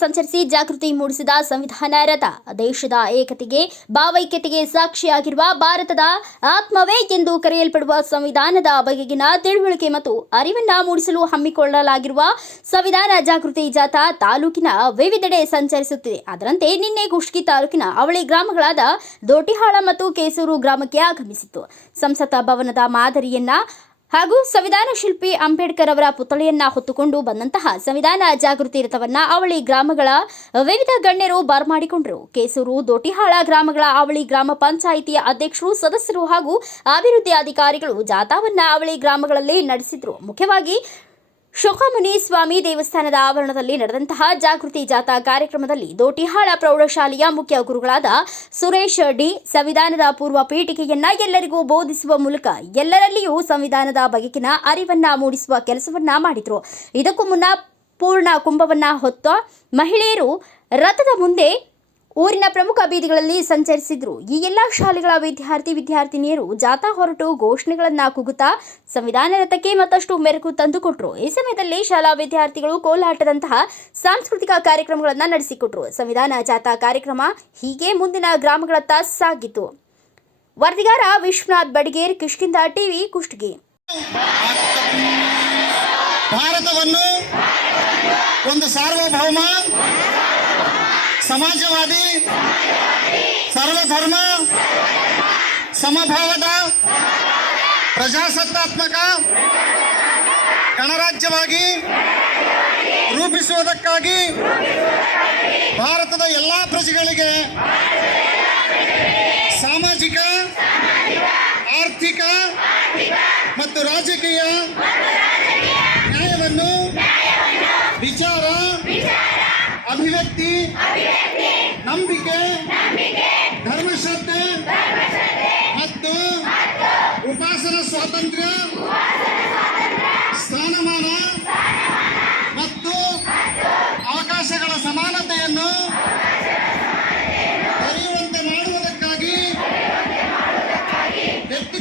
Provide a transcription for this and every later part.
ಸಂಚರಿಸಿ ಜಾಗೃತಿ ಮೂಡಿಸಿದ ಸಂವಿಧಾನ ರಥ. ದೇಶದ ಏಕತೆಗೆ, ಭಾವೈಕ್ಯತೆಗೆ ಸಾಕ್ಷಿಯಾಗಿರುವ ಭಾರತದ ಆತ್ಮವೇ ಎಂದು ಕರೆಯಲ್ಪಡುವ ಸಂವಿಧಾನದ ಬಗೆಗಿನ ತಿಳುವಳಿಕೆ ಮತ್ತು ಅರಿವನ್ನ ಮೂಡಿಸಲು ಹಮ್ಮಿಕೊಳ್ಳಲಾಗಿರುವ ಸಂವಿಧಾನ ಜಾಗೃತಿ ಜಾಥಾ ತಾಲೂಕಿನ ವಿವಿಧೆಡೆ ಸಂಚರಿಸುತ್ತಿದೆ. ಅದರಂತೆ ನಿನ್ನೆ ಗುಷ್ಕಿ ತಾಲೂಕಿನ ಅವಳಿ ಗ್ರಾಮಗಳಾದ ದೋಟಿಹಾಳ ಮತ್ತು ಕೇಸೂರು ಗ್ರಾಮಕ್ಕೆ ಆಗಮಿಸಿತ್ತು. ಸಂಸತ್ ಭವನದ ಮಾದರಿಯನ್ನ ಹಾಗೂ ಸಂವಿಧಾನ ಶಿಲ್ಪಿ ಅಂಬೇಡ್ಕರ್ ಅವರ ಪುತ್ಥಳಿಯನ್ನ ಹೊತ್ತುಕೊಂಡು ಬಂದಂತಹ ಸಂವಿಧಾನ ಜಾಗೃತಿ ರಥವನ್ನ ಅವಳಿ ಗ್ರಾಮಗಳ ವಿವಿಧ ಗಣ್ಯರು ಬರಮಾಡಿಕೊಂಡರು ಕೇಸೂರು, ದೋಟಿಹಾಳ ಗ್ರಾಮಗಳ ಅವಳಿ ಗ್ರಾಮ ಪಂಚಾಯಿತಿಯ ಅಧ್ಯಕ್ಷರು, ಸದಸ್ಯರು ಹಾಗೂ ಅಭಿವೃದ್ಧಿ ಅಧಿಕಾರಿಗಳು ಜಾಥಾವನ್ನ ಅವಳಿ ಗ್ರಾಮಗಳಲ್ಲಿ ನಡೆಸಿದ್ರು. ಮುಖ್ಯವಾಗಿ ಶೋಕಮುನಿ ಸ್ವಾಮಿ ದೇವಸ್ಥಾನದ ಆವರಣದಲ್ಲಿ ನಡೆದಂತಹ ಜಾಗೃತಿ ಜಾಥಾ ಕಾರ್ಯಕ್ರಮದಲ್ಲಿ ದೋಟಿಹಾಳ ಪ್ರೌಢಶಾಲೆಯ ಮುಖ್ಯ ಗುರುಗಳಾದ ಸುರೇಶ್ ಡಿ. ಸಂವಿಧಾನದ ಪೂರ್ವ ಪೀಠಿಕೆಯನ್ನ ಎಲ್ಲರಿಗೂ ಬೋಧಿಸುವ ಮೂಲಕ ಎಲ್ಲರಲ್ಲಿಯೂ ಸಂವಿಧಾನದ ಬಗೆಗಿನ ಅರಿವನ್ನ ಮೂಡಿಸುವ ಕೆಲಸವನ್ನ ಮಾಡಿದ್ರು. ಇದಕ್ಕೂ ಮುನ್ನ ಪೂರ್ಣ ಕುಂಭವನ್ನ ಹೊತ್ತ ಮಹಿಳೆಯರು ರಥದ ಮುಂದೆ ಊರಿನ ಪ್ರಮುಖ ಬೀದಿಗಳಲ್ಲಿ ಸಂಚರಿಸಿದ್ರು. ಈ ಎಲ್ಲ ಶಾಲೆಗಳ ವಿದ್ಯಾರ್ಥಿ ವಿದ್ಯಾರ್ಥಿನಿಯರು ಜಾಥಾ ಹೊರಟು ಘೋಷಣೆಗಳನ್ನ ಕುಗುತ್ತಾ ಸಂವಿಧಾನ ರಥಕ್ಕೆ ಮತ್ತಷ್ಟು ಮೆರುಕು ತಂದುಕೊಟ್ರು. ಈ ಸಮಯದಲ್ಲಿ ಶಾಲಾ ವಿದ್ಯಾರ್ಥಿಗಳು ಕೋಲಾಟದಂತಹ ಸಾಂಸ್ಕೃತಿಕ ಕಾರ್ಯಕ್ರಮಗಳನ್ನು ನಡೆಸಿಕೊಟ್ರು. ಸಂವಿಧಾನ ಜಾಥಾ ಕಾರ್ಯಕ್ರಮ ಹೀಗೆ ಮುಂದಿನ ಗ್ರಾಮಗಳತ್ತ ಸಾಗಿತು. ವರದಿಗಾರ ವಿಶ್ವನಾಥ್ ಬಡಗೇರ್ ಕಿಷ್ಕಿಂದ ಟಿವಿ, ಕುಷ್ಟಗಿ. ಭಾರತವನ್ನು ಒಂದು ಸಾರ್ವಭೌಮ ಸಮಾಜವಾದಿ, ಸರ್ವಧರ್ಮ, ಸಮಭಾವದ, ಪ್ರಜಾಸತ್ತಾತ್ಮಕ, ಗಣರಾಜ್ಯವಾಗಿ ರೂಪಿಸುವುದಕ್ಕಾಗಿ ಭಾರತದ ಎಲ್ಲ ಪ್ರಜೆಗಳಿಗೆ ಸಾಮಾಜಿಕ, ಆರ್ಥಿಕ ಮತ್ತು ರಾಜಕೀಯ ನ್ಯಾಯವನ್ನು, ವಿಚಾರ, ಅಭಿವ್ಯಕ್ತಿ ನಂಬಿಕೆ ಧರ್ಮಶ್ರದ್ಧೆ ಮತ್ತು ಉಪಾಸನ ಸ್ವಾತಂತ್ರ್ಯ ಸ್ಥಾನಮಾನ ಮತ್ತು ಅವಕಾಶಗಳ ಸಮಾನತೆಯನ್ನು ದೊರೆಯುವಂತೆ ಮಾಡುವುದಕ್ಕಾಗಿ ವ್ಯಕ್ತಿ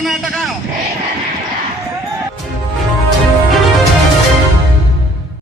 కర్ణాటక